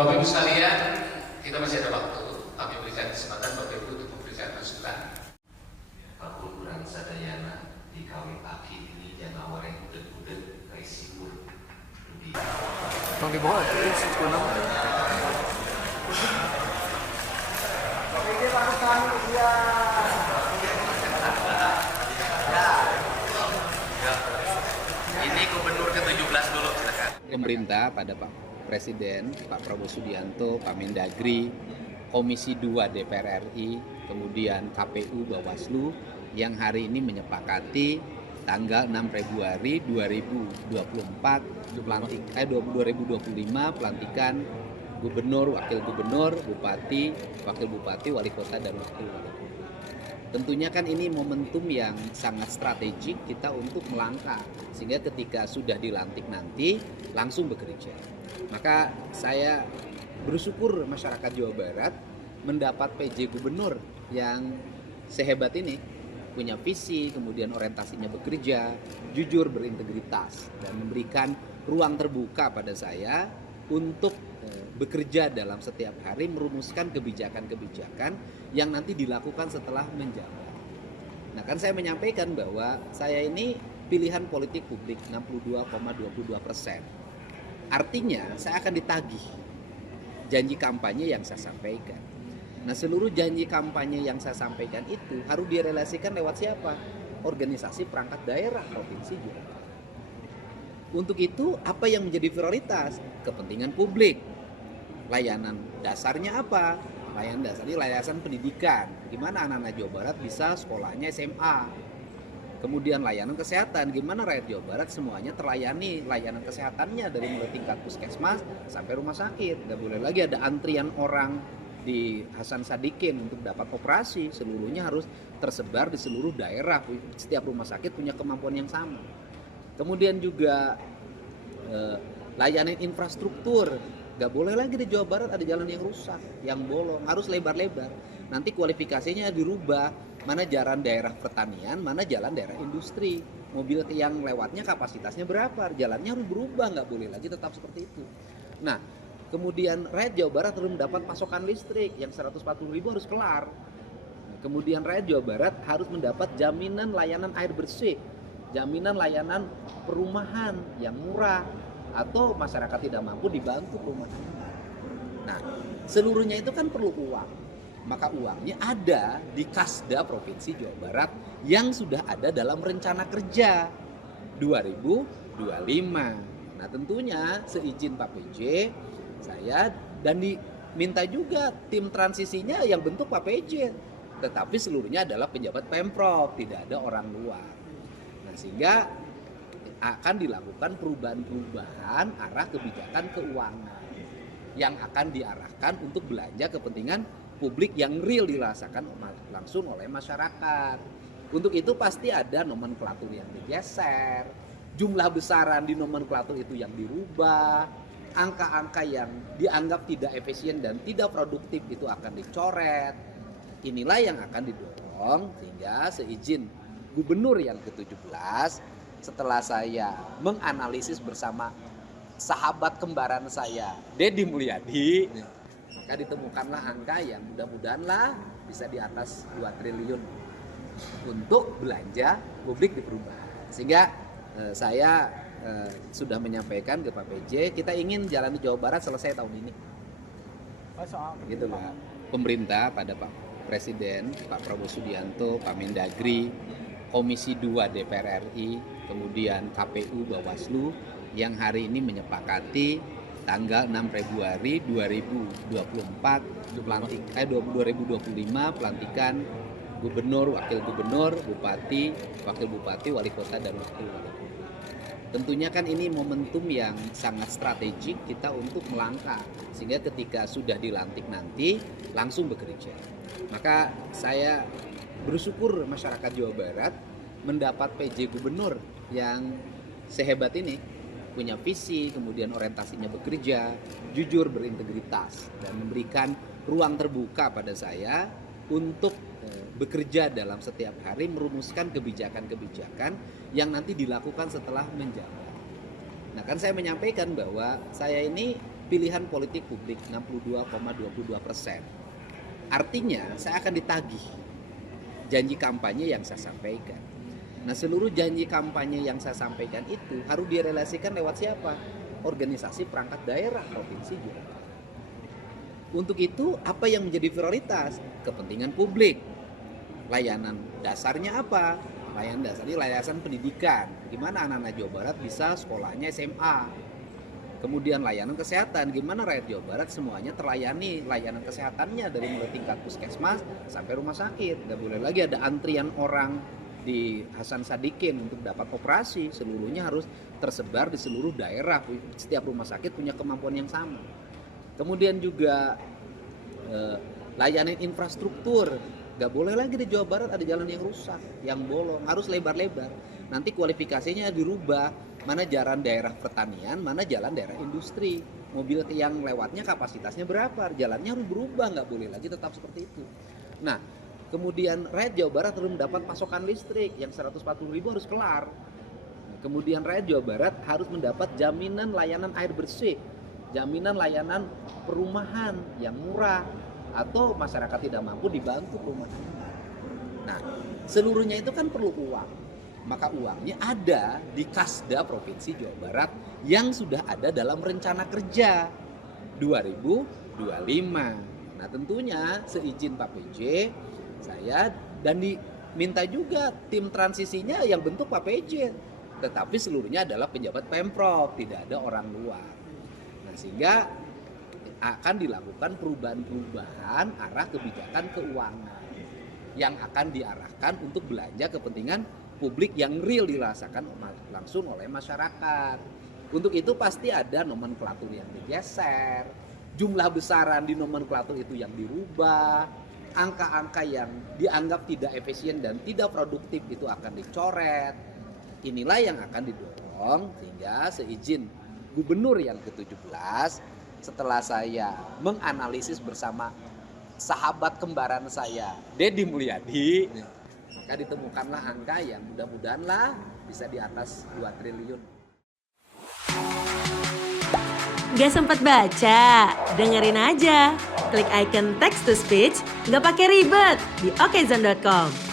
Bapak Ibu sekalian, kita masih ada waktu. Kami berikan kesempatan Bapak Ibu untuk memberikan masukan. Kurang sadayana di kawin aki ini jangan wareng udet-udet kaisipur lebih. Bang di bawah itu sebenarnya. Ini Gubernur ke-17 dulu, silakan. Pemerintah pada Pak Presiden, Pak Prabowo Subianto, Pak Mendagri, Komisi 2 DPR RI, kemudian KPU Bawaslu yang hari ini menyepakati tanggal 6 Februari 2024 2025 pelantikan gubernur, wakil gubernur, bupati, wakil bupati, wali kota dan wakil wali kota. Tentunya kan ini momentum yang sangat strategik kita untuk melangkah sehingga ketika sudah dilantik nanti langsung bekerja. Maka saya bersyukur masyarakat Jawa Barat mendapat PJ gubernur yang sehebat ini, punya visi, kemudian orientasinya bekerja, jujur, berintegritas dan memberikan ruang terbuka pada saya untuk bekerja dalam setiap hari merumuskan kebijakan-kebijakan yang nanti dilakukan setelah menjabat. Nah kan saya menyampaikan bahwa saya ini pilihan politik publik 62,22%. Artinya saya akan ditagih janji kampanye yang saya sampaikan. Nah seluruh janji kampanye yang saya sampaikan itu harus direlasikan lewat siapa? Organisasi perangkat daerah Provinsi Jawa Barat. Untuk itu apa yang menjadi prioritas? Kepentingan publik. Layanan dasarnya apa? Layanan dasarnya layanan pendidikan. Gimana anak-anak Jawa Barat bisa sekolahnya SMA. Kemudian layanan kesehatan. Gimana rakyat Jawa Barat semuanya terlayani layanan kesehatannya dari mulai tingkat puskesmas sampai rumah sakit. Gak boleh lagi ada antrian orang di Hasan Sadikin untuk dapat operasi. Seluruhnya harus tersebar di seluruh daerah. Setiap rumah sakit punya kemampuan yang sama. Kemudian juga layanan infrastruktur. Gak boleh lagi di Jawa Barat ada jalan yang rusak, yang bolong, harus lebar-lebar. Nanti kualifikasinya dirubah, mana jalan daerah pertanian, mana jalan daerah industri. Mobil yang lewatnya kapasitasnya berapa, jalannya harus berubah, gak boleh lagi tetap seperti itu. Nah, kemudian rakyat Jawa Barat harus mendapat pasokan listrik yang 140.000 harus kelar. Kemudian rakyat Jawa Barat harus mendapat jaminan layanan air bersih, jaminan layanan perumahan yang murah, atau masyarakat tidak mampu dibantu perumahan. Nah, seluruhnya itu kan perlu uang. Maka uangnya ada di Kasda Provinsi Jawa Barat yang sudah ada dalam rencana kerja 2025. Nah, tentunya seizin Pak PJ, saya dan diminta juga tim transisinya yang bentuk Pak PJ. Tetapi seluruhnya adalah pejabat Pemprov, tidak ada orang luar. Nah, sehingga akan dilakukan perubahan-perubahan arah kebijakan keuangan yang akan diarahkan untuk belanja kepentingan publik yang real dirasakan langsung oleh masyarakat. Untuk itu pasti ada nomenklatur yang digeser, jumlah besaran di nomenklatur itu yang dirubah, angka-angka yang dianggap tidak efisien dan tidak produktif itu akan dicoret. Inilah yang akan didorong sehingga seizin gubernur yang ke-17 setelah saya menganalisis bersama sahabat kembaran saya, Deddy Mulyadi, maka ditemukanlah angka yang mudah-mudahanlah bisa di atas 2 triliun untuk belanja publik di perubahan. Sehingga saya sudah menyampaikan ke Pak PJ, kita ingin jalan di Jawa Barat selesai tahun ini. Gitu Pak. Pemerintah pada Pak Presiden, Pak Prabowo Subianto, Pak Mendagri, Komisi 2 DPR RI, kemudian KPU Bawaslu yang hari ini menyepakati tanggal 6 Februari 2024 2025 pelantikan gubernur, wakil gubernur, bupati, wakil bupati, wali kota dan wakil wali kota. Tentunya kan ini momentum yang sangat strategik kita untuk melangkah sehingga ketika sudah dilantik nanti langsung bekerja. Maka saya bersyukur masyarakat Jawa Barat mendapat PJ gubernur yang sehebat ini, punya visi, kemudian orientasinya bekerja, jujur, berintegritas dan memberikan ruang terbuka pada saya untuk bekerja dalam setiap hari merumuskan kebijakan-kebijakan yang nanti dilakukan setelah menjabat. Nah kan saya menyampaikan bahwa saya ini pilihan politik publik 62,22%. Artinya saya akan ditagih janji kampanye yang saya sampaikan. Nah, seluruh janji kampanye yang saya sampaikan itu harus direlasikan lewat siapa? Organisasi perangkat daerah Provinsi Jawa Barat. Untuk itu, apa yang menjadi prioritas? Kepentingan publik. Layanan dasarnya apa? Layanan dasarnya layanan pendidikan. Gimana anak-anak Jawa Barat bisa sekolahnya SMA. Kemudian layanan kesehatan. Gimana rakyat Jawa Barat semuanya terlayani layanan kesehatannya dari mulai tingkat puskesmas sampai rumah sakit. Gak boleh lagi ada antrian orang di Hasan Sadikin untuk dapat operasi. Seluruhnya harus tersebar di seluruh daerah. Setiap rumah sakit punya kemampuan yang sama. Kemudian juga layanan infrastruktur. Gak boleh lagi di Jawa Barat ada jalan yang rusak, yang bolong, harus lebar-lebar. Nanti kualifikasinya dirubah, mana jalan daerah pertanian, mana jalan daerah industri. Mobil yang lewatnya kapasitasnya berapa, jalannya harus berubah, gak boleh lagi tetap seperti itu. Nah, kemudian rakyat Jawa Barat harus mendapat pasokan listrik yang 140.000 harus kelar. Kemudian rakyat Jawa Barat harus mendapat jaminan layanan air bersih, jaminan layanan perumahan yang murah, atau masyarakat tidak mampu dibantu perumahan. Nah, seluruhnya itu kan perlu uang. Maka uangnya ada di Kasda Provinsi Jawa Barat yang sudah ada dalam rencana kerja 2025. Nah, tentunya seizin Pak PJ, saya dan diminta juga tim transisinya yang bentuk Pak PJ. Tetapi seluruhnya adalah pejabat Pemprov, tidak ada orang luar. Nah, sehingga akan dilakukan perubahan-perubahan arah kebijakan keuangan yang akan diarahkan untuk belanja kepentingan publik yang real dirasakan langsung oleh masyarakat. Untuk itu pasti ada nomenklatur yang digeser, jumlah besaran di nomenklatur itu yang dirubah, angka-angka yang dianggap tidak efisien dan tidak produktif itu akan dicoret. Inilah yang akan didorong sehingga seizin gubernur yang ke-17 setelah saya menganalisis bersama sahabat kembaran saya, Deddy Mulyadi, maka ditemukanlah angka yang mudah-mudahanlah bisa di atas 2 triliun. Gak sempat baca? Dengerin aja. Klik icon text to speech, gak pakai ribet di okezone.com.